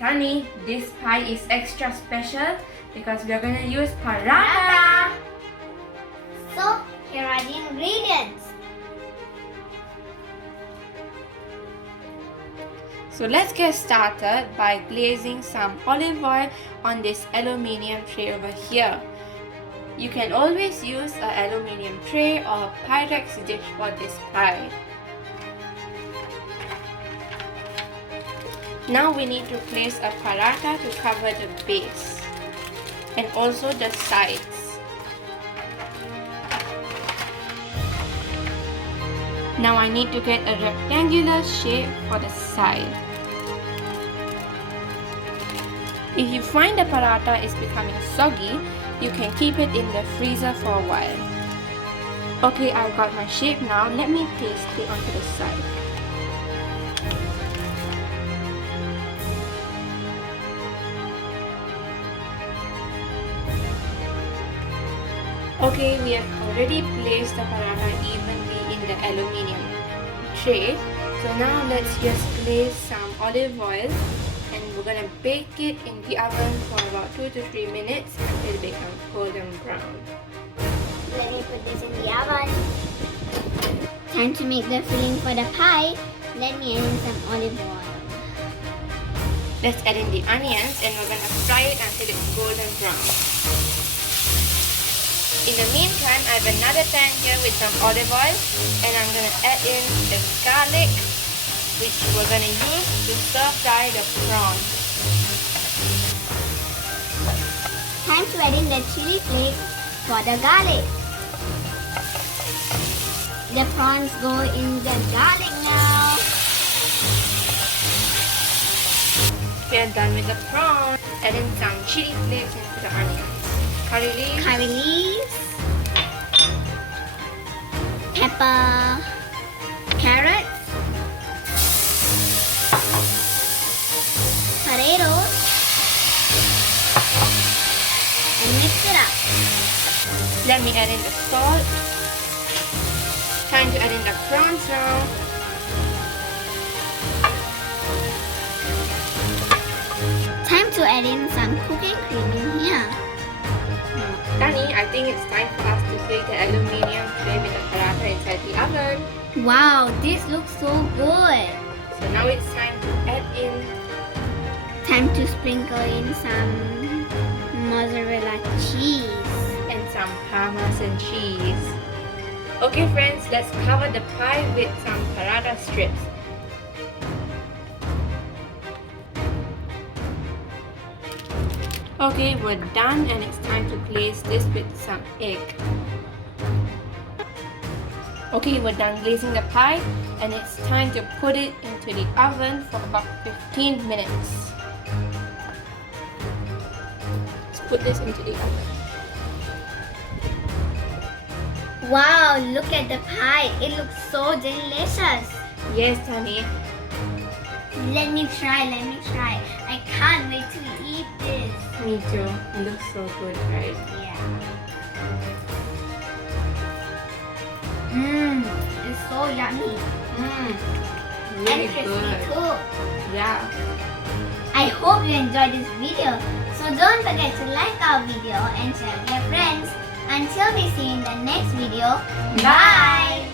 Tani, this pie is extra special because we are going to use paratha. So, here are the ingredients. So let's get started by glazing some olive oil on this aluminium tray over here. You can always use an aluminium tray or a Pyrex dish for this pie. Now we need to place a paratha to cover the base and also the sides. Now I need to get a rectangular shape for the side. If you find the paratha is becoming soggy, you can keep it in the freezer for a while. Okay, I've got my shape now. Let me paste it onto the side. Okay, we have already placed the paratha evenly in the aluminium tray. So now let's just place some olive oil and we're gonna bake it in the oven for about 2 to 3 minutes until it becomes golden brown. Let me put this in the oven. Time to make the filling for the pie. Let me add in some olive oil. Let's add in the onions and we're gonna fry it until it's golden brown. In the meantime, I have another pan here with some olive oil and I'm going to add in the garlic, which we're going to use to stir fry the prawns. Time to add in the chili flakes for the garlic. The prawns go in the garlic now. We are done with the prawns. Add in some chili flakes into the onions. Curry leaves, Pepper, carrots, potatoes, and mix it up. let me add in the salt. Time to add in the prawns now. Time to add in some cooking cream in here. Tani, I think it's time for us to fill the aluminium tray with the paratha inside the oven. Wow, this looks so good. So now it's time to add in. Time to sprinkle in some mozzarella cheese. And some parmesan cheese. Okay friends, let's cover the pie with some paratha strips. Okay, we're done and it's time to glaze this with some egg. Okay, we're done glazing the pie and it's time to put it into the oven for about 15 minutes. Let's put this into the oven. Wow, look at the pie. It looks so delicious. Yes, Tani. Let me try. I can't wait to eat this. Me too. It looks so good, right? Yeah. It's so yummy. Really And crispy good. too. Yeah. I hope you enjoyed this video. So don't forget to like our video and share with your friends. Until we see you in the next video. Bye!